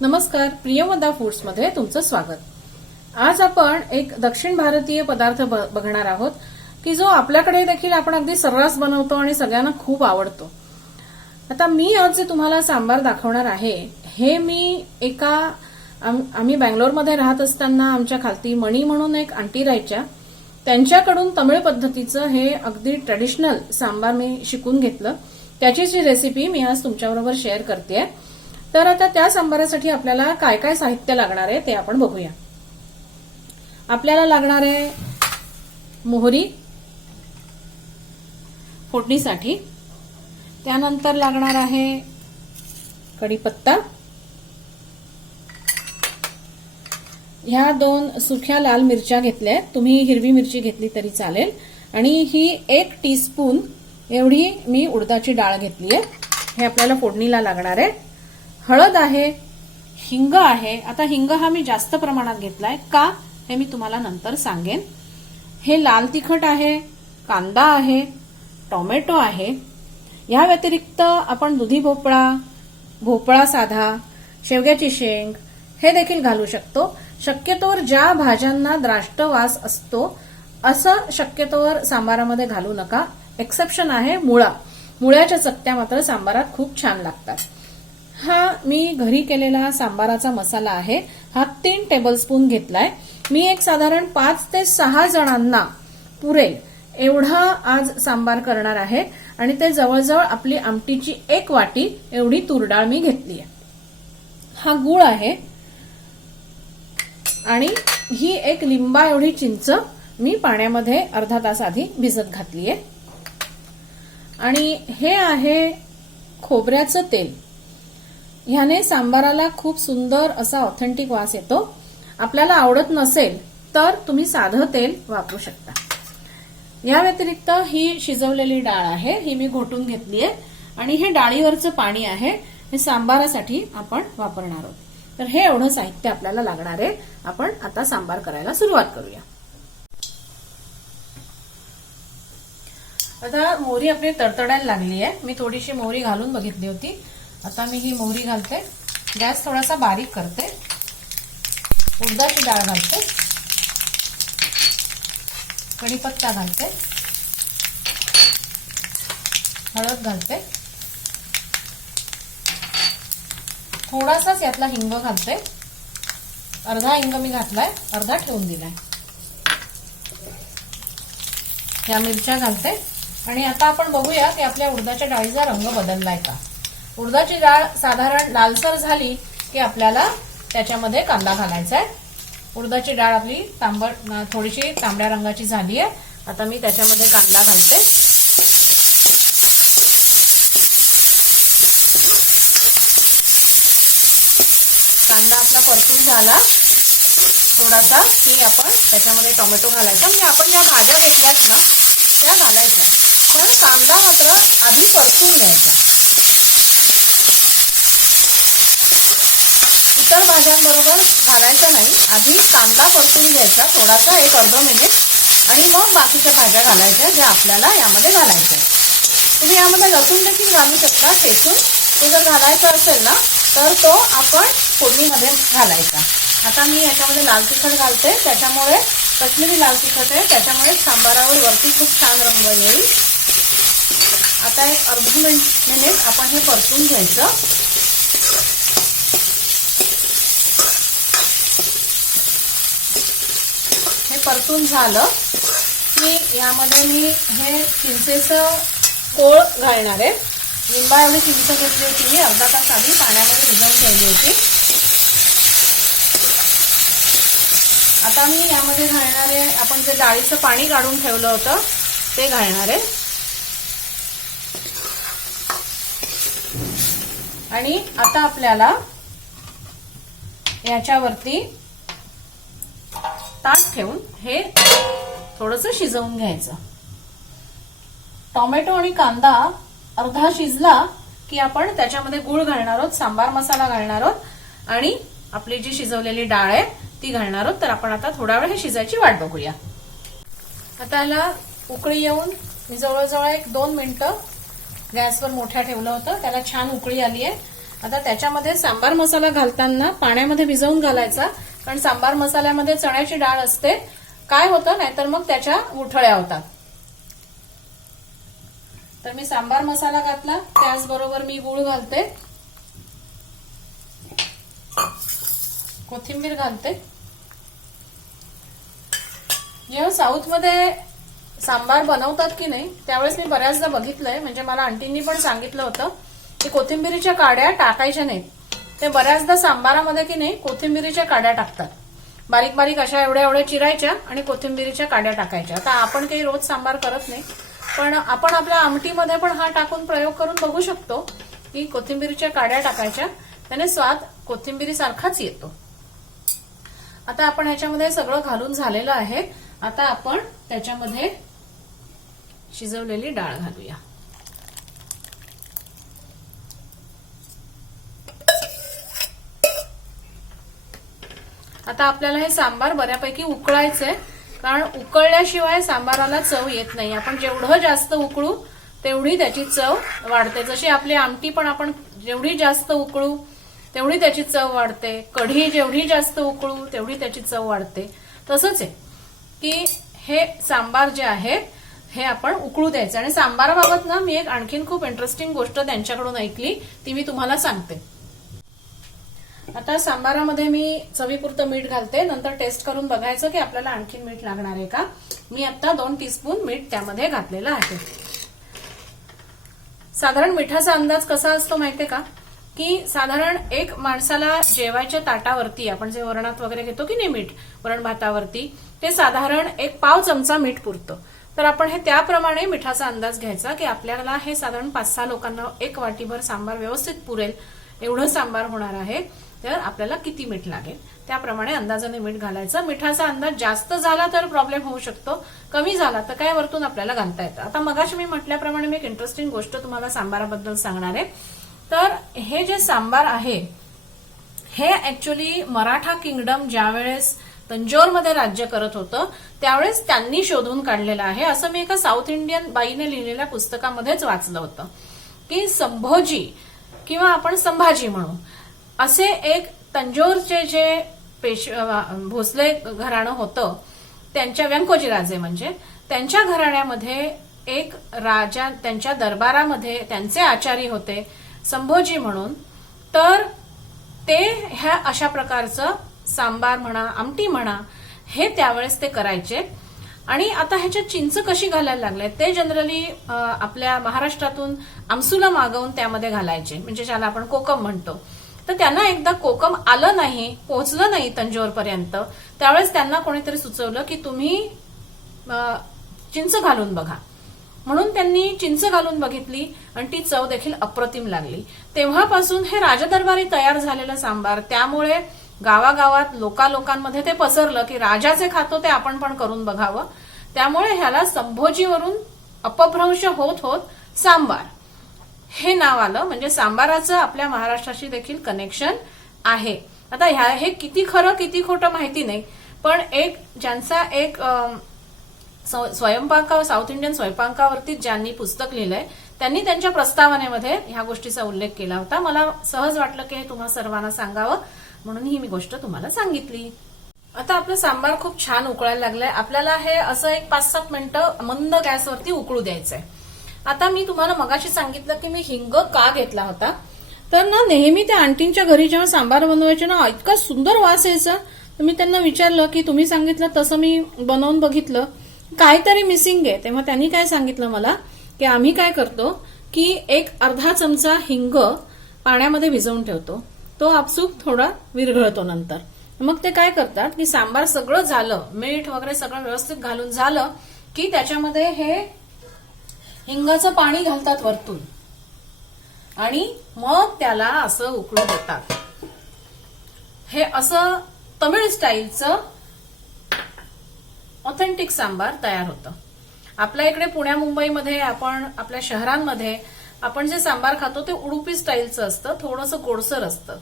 नमस्कार, प्रियमदा फूड्स मध्ये तुमचं स्वागत। आज आपण एक दक्षिण भारतीय पदार्थ बघणार आहोत की जो आपल्याकडे देखील आपण अगदी सर्रास बनवतो आणि सगळ्यांना खूप आवडतो। आता मी आज जे तुम्हाला सांबार दाखवणार आहे हे मी आम्ही बंगलोरमध्ये राहत असताना आमच्या खालती मणी म्हणून एक आंटी राहायच्या त्यांच्याकडून तमिळ पद्धतीचं हे अगदी ट्रेडिशनल सांबार मी शिकून घेतलं। त्याची रेसिपी मी आज तुमच्याबरोबर शेअर करते। तर आता त्या सांबारासाठी आपल्याला काय काय साहित्य लागणार आहे ते आपण बघूया। आपल्याला लागणार आहे मोहरी फोडणीसाठी, त्यानंतर लागणार आहे कढीपत्ता, ह्या 2 सुक्या लाल मिरच्या घेतल्या, तुम्ही हिरवी मिरची घेतली तरी चालेल, आणि ही 1 टीस्पून एवढी मी उडदाची डाळ घेतली आहे, हे आपल्याला फोडणीला लागणार आहे। हळद आहे, हिंग आहे। आता हिंग हा मी जास्त प्रमाणात घेतलाय का हे मी तुम्हाला नंतर सांगेन। हे लाल तिखट आहे, कांदा आहे, टोमॅटो आहे। या व्यतिरिक्त आपण दुधी भोपळा, भोपळा साधा, शेवग्याची शेंग हे देखील घालू शकतो। शक्यतोवर ज्या भाज्यांना द्राष्ट वास असतो असं शक्यतोवर सांबारामध्ये घालू नका। एक्सेप्शन आहे मुळा, मुळ्याच्या चकत्या मात्र सांबारात खूप छान लागतात। हा मी घरी केलेला सांबाराचा मसाला आहे, हा 3 टेबलस्पून घेतलाय। मी एक साधारण 5 ते 6 जणांना पुरेल एवढा आज सांबार करणार आहे, आणि ते जवळजवळ आपली आमटीची 1 वाटी एवढी तुरडाळ मी घेतली आहे। हा गूळ आहे, आणि ही 1 लिंबा एवढी चिंच मी पाण्यामध्ये अर्धा तास आधी भिजत घातली आहे। आणि हे आहे खोबऱ्याचं तेल, ह्याने सांबाराला खूप सुंदर असा ऑथेंटिक वास येतो। आपल्याला आवडत नसेल तर तुम्ही साधं तेल वापरू शकता। या व्यतिरिक्त ही शिजवलेली डाळ आहे, ही मी घोटून घेतली आहे, आणि हे डाळीवरचं पाणी आहे, हे सांबारासाठी आपण वापरणार आहोत। तर हे एवढं साहित्य आपल्याला लागणार आहे। आपण आता सांबार करायला सुरुवात करूया। आता मोहरी आपली तडतडायला लागली आहे, मी थोडीशी मोहरी घालून बघितली होती। आता मी ही मोहरी घालते, गॅस थोडासा बारीक करते, उडदाची डाळ घालते, कढीपत्ता घालते, हळद घालते, थोडासाच यातला हिंग घालते, अर्धा हिंग मी घातलाय, अर्धा ठेवून दिलाय। या मिरच्या घालते, आणि आता आपण बघूया की आपल्या उडदाच्या डाळीचा रंग बदललाय का। उडदाची डाळ साधारण लालसर झाली की आपल्याला त्याच्यामध्ये कांदा घालायचा आहे। उडदाची डाळ आपली थोडीशी तांबड्या रंगाची झाली आहे, आता मी त्याच्यामध्ये कांदा घालते। कांदा आपला परतून झाला थोडासा की आपण त्याच्यामध्ये टोमॅटो घालायचा, म्हणजे आपण ज्या भाज्या घेतल्यात ना त्या घालायच्या, पण कांदा मात्र आधी परतून घ्यायचा। इतर भाज्यांबरोबर घालायचं नाही, आधी कांदा परतून घ्यायचा थोडासा, 1 अर्धा मिनिट, आणि मग बाकीच्या भाज्या घालायच्या ज्या आपल्याला यामध्ये घालायच्या। तुम्ही यामध्ये लसूण देखील घालू शकता ठेचून, तो जर घालायचा असेल ना तर तो आपण फोडणीमध्ये घालायचा। आता मी याच्यामध्ये लाल तिखट घालते, त्याच्यामुळे कश्मीरी लाल तिखट आहे, त्याच्यामुळे सांबारावर वरती खूप छान रंग येईल। आता 1 अर्धा मिनिट आपण हे परतून घ्यायचं। हे परतून झालं की यामध्ये मी हे चिंचेचं कोळ घालणार आहे। लिंबा एवढी चिंच घेतली होती मी, अर्धा तास आधी पाण्यामध्ये भिजवून ठेवली होती। आता मी यामध्ये घालणार आहे, आपण जे डाळीचं पाणी काढून ठेवलं होतं ते घालणार आहे, आणि आता आपल्याला याच्यावरती ताट ठेवून हे थोडंसं शिजवून घ्यायचं। टोमॅटो आणि कांदा अर्धा शिजला की आपण त्याच्यामध्ये गूळ घालणार आहोत, सांबार मसाला घालणार आहोत, आणि आपली जी शिजवलेली डाळ आहे ती घालणार आहोत। तर आपण आता थोडा वेळ हे शिजायची वाट बघूया। आता याला उकळी येऊन मी जवळजवळ 1-2 मिनिटं गॅसवर मोठ्या ठेवलं होतं, त्याला छान उकळी आली आहे। आता त्याच्यामध्ये सांबार मसाला घालताना पाण्यामध्ये भिजवून घालायचा, कारण सांबार मसाल्यामध्ये चण्याची डाळ असते. काय होतं नाहीतर मग त्याच्या गुठळ्या होतात. तर मी सांबार मसाला घातला, त्याचबरोबर मी गूळ घालते, कोथिंबीर घालते. जेव्हा साऊथमध्ये सांबार बनवतात की नाही त्यावेळेस मी बऱ्याचदा बघितलंय, म्हणजे मला आंटींनी पण सांगितलं होतं की कोथिंबीरीच्या काड्या टाकायच्या नाहीत. ते बऱ्याचदा सांबारामध्ये की नाही कोथिंबीरीच्या काड्या टाकतात. बारीक बारीक अशा एवढ्या एवढ्या चिरायच्या आणि कोथिंबीरीच्या काड्या टाकायच्या. आता आपण काही रोज सांबार करत नाही, पण आपण आपल्या आमटीमध्ये पण हा टाकून प्रयोग करून बघू शकतो की कोथिंबीरीच्या काड्या टाकायच्या, त्याने स्वाद कोथिंबीरी सारखाच येतो. आता आपण ह्याच्यामध्ये सगळं घालून झालेलं आहे. आता आपण त्याच्यामध्ये शिजवलेली डाळ घालूया. आता आपल्याला हे सांबार बऱ्यापैकी उकळायचंय, कारण उकळल्याशिवाय सांबाराला चव येत नाही. आपण जेवढं जास्त उकळू तेवढी त्याची चव वाढते. जशी आपली आमटी पण आपण जेवढी जास्त उकळू तेवढी त्याची चव वाढते. कढी जेवढी जास्त उकळू तेवढी त्याची चव वाढते. तसंच आहे की हे सांबार जे आहे हे आपण उकळू द्यायचं. आणि सांबाराबाबत ना मी एक आणखीन खूप इंटरेस्टिंग गोष्ट त्यांच्याकडून ऐकली, ती मी तुम्हाला सांगते. आता सांबारामध्ये मी चवीपुरतं मीठ घालते, नंतर टेस्ट करून बघायचं की आपल्याला आणखीन मीठ लागणार आहे का. मी आता 2 टीस्पून मीठ त्यामध्ये घातलेलं आहे. साधारण मिठाचा अंदाज कसा असतो माहितीये का, की साधारण एक माणसाला जेवायच्या ताटावरती आपण जे वरणात वगैरे घेतो की नाही मीठ, वरण भातावरती, ते साधारण 1 पाव चमचा मीठ पुरतं. तर आपण हे त्याप्रमाणे मिठाचा अंदाज घ्यायचा की आपल्याला हे साधारण 5-6 लोकांना 1 वाटीभर सांबार व्यवस्थित पुरेल एवढं सांबार होणार आहे. तर आपल्याला किती मीठ लागेल त्याप्रमाणे अंदाजाने मीठ घालायचं. मिठाचा अंदाज जास्त झाला तर प्रॉब्लेम होऊ शकतो, कमी झाला तर काय वरतून आपल्याला घालता येतं. आता मगाशी मी म्हटल्याप्रमाणे मी एक इंटरेस्टिंग गोष्ट तुम्हाला सांबाराबद्दल सांगणार आहे. तर हे जे सांबार आहे हे ऍक्च्युली मराठा किंगडम ज्यावेळेस तंजोरमध्ये राज्य करत होतं त्यावेळेस त्यांनी शोधून काढलेलं आहे. असं मी एका साऊथ इंडियन बाईने लिहिलेल्या पुस्तकामध्येच वाचलं होतं की संभोजी किंवा आपण संभाजी म्हणू असे एक तंजोरचे जे भोसले घराणं होतं, त्यांच्या व्यंकोजी राजे म्हणजे त्यांच्या घराण्यामध्ये एक राजा, त्यांच्या दरबारामध्ये त्यांचे आचारी होते संभोजी म्हणून. तर ते ह्या अशा प्रकारचं सांबार म्हणा आमटी म्हणा हे त्यावेळेस ते करायचे. आणि आता ह्याच्यात चिंच कशी घालायला लागले, ते जनरली आपल्या महाराष्ट्रातून आमसुला मागवून त्यामध्ये घालायचे, म्हणजे ज्याला आपण कोकम म्हणतो. तर त्यांना एकदा कोकम आलं नाही, पोहोचलं नाही तंजोरपर्यंत, त्यावेळेस त्यांना कोणीतरी सुचवलं की तुम्ही चिंच घालून बघा. म्हणून त्यांनी चिंच घालून बघितली आणि ती चव देखील अप्रतिम लागली. तेव्हापासून हे राजदरबारी तयार झालेलं सांबार, त्यामुळे गावागावात लोकांमध्ये ते पसरलं की राजाचे खातो ते आपण पण करून बघावं. त्यामुळे ह्याला संभोजीवरून अपभ्रंश होत होत सांबार हे नाव आलं. म्हणजे सांबाराचं आपल्या महाराष्ट्राशी देखील कनेक्शन आहे. आता हे किती खरं किती खोटं माहिती नाही, पण एक ज्यांचा एक स्वयंपाक साऊथ इंडियन स्वयंपाकावरती ज्यांनी पुस्तक लिहिलंय त्यांनी त्यांच्या प्रस्तावनेमध्ये ह्या गोष्टीचा उल्लेख केला होता. मला सहज वाटलं की हे तुम्हा सर्वांना सांगावं म्हणून ही मी गोष्ट तुम्हाला सांगितली. आता आपलं सांबार खूप छान उकळायला लागलंय. आपल्याला हे असं एक 5-7 मिनिटं मंद गॅसवरती उकळू द्यायचंय. आता मी तुम्हाला मगाशी सांगितलं की मी हिंग का घेतला होता, तर ना नेहमी त्या आंटींच्या घरी जेव्हा सांबार बनवायचे ना इतका सुंदर वास यायचा. तर मी त्यांना विचारलं की तुम्ही सांगितलं तसं मी बनवून बघितलं, काहीतरी मिसिंग आहे. तेव्हा त्यांनी काय सांगितलं मला की आम्ही काय करतो की एक अर्धा चमचा हिंग पाण्यामध्ये भिजवून ठेवतो, तो आपसूक थोडा विरघळतो नंतर. मग ते काय करतात की सांबार सगळं झालं, मीठ वगैरे सगळं व्यवस्थित घालून झालं की त्याच्यामध्ये हे हिंगाचं पाणी घालतात वरतून आणि मग त्याला असं उकळू देतात. हे असं तमिळ स्टाईलचं ऑथेंटिक सांबार तयार होतं. आपल्या इकडे पुण्या मुंबईमध्ये आपण आपल्या शहरांमध्ये आपण जे सांबार खातो ते उडुपी स्टाईलचं असतं, थोडंसं गोडसर असतं.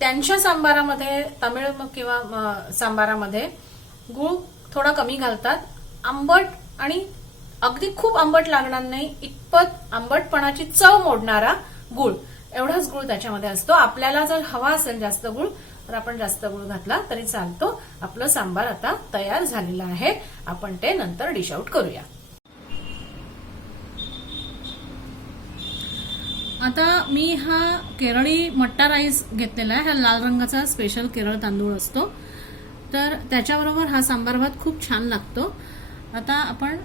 त्यांच्या सांबारामध्ये तमिळ किंवा सांबारामध्ये गूळ थोडा कमी घालतात. आंबट आणि अगदी खूप आंबट लागणार नाही इतपत आंबटपणाची चव मोडणारा गूळ एवढाच गुळ त्याच्यामध्ये असतो. आपल्याला जर हवा असेल जास्त गुळ तर आपण जास्त गुळ घातला तरी चालतो. आपलं सांबार आता तयार झालेलं आहे. आपण ते नंतर डिश आउट करूया. आता मी हा केरळी मट्टा राईस घेतलेला आहे. हा लाल रंगाचा स्पेशल केरळ तांदूळ असतो, तर त्याच्याबरोबर हा सांबार भात खूप छान लागतो. आता आपण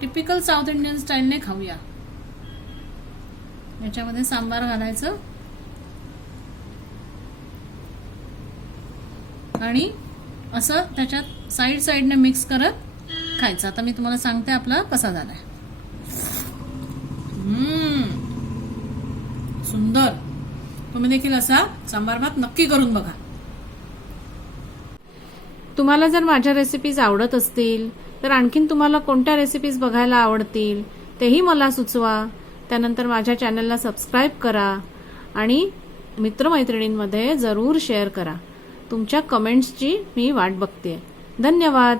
टिपिकल साऊथ इंडियन स्टाईलने खाऊया. याच्यामध्ये सांबार घालायचं आणि असं त्याच्यात साईडने मिक्स करत खायचं. आता मी तुम्हाला सांगते आपला कसा झालाय. सुंदर. तुम्ही देखील असा सांबार भात नक्की करून बघा. तुम्हाला जर माझ्या रेसिपीज आवडत असतील तर आणखीन तुम्हाला कोणत्या रेसिपीज बघायला आवडतील तेही मला सुचवा. त्यानंतर माझ्या चॅनलला सबस्क्राईब करा आणि मित्रमैत्रिणींमध्ये जरूर शेअर करा. तुमच्या कमेंट्सची मी वाट बघते. धन्यवाद.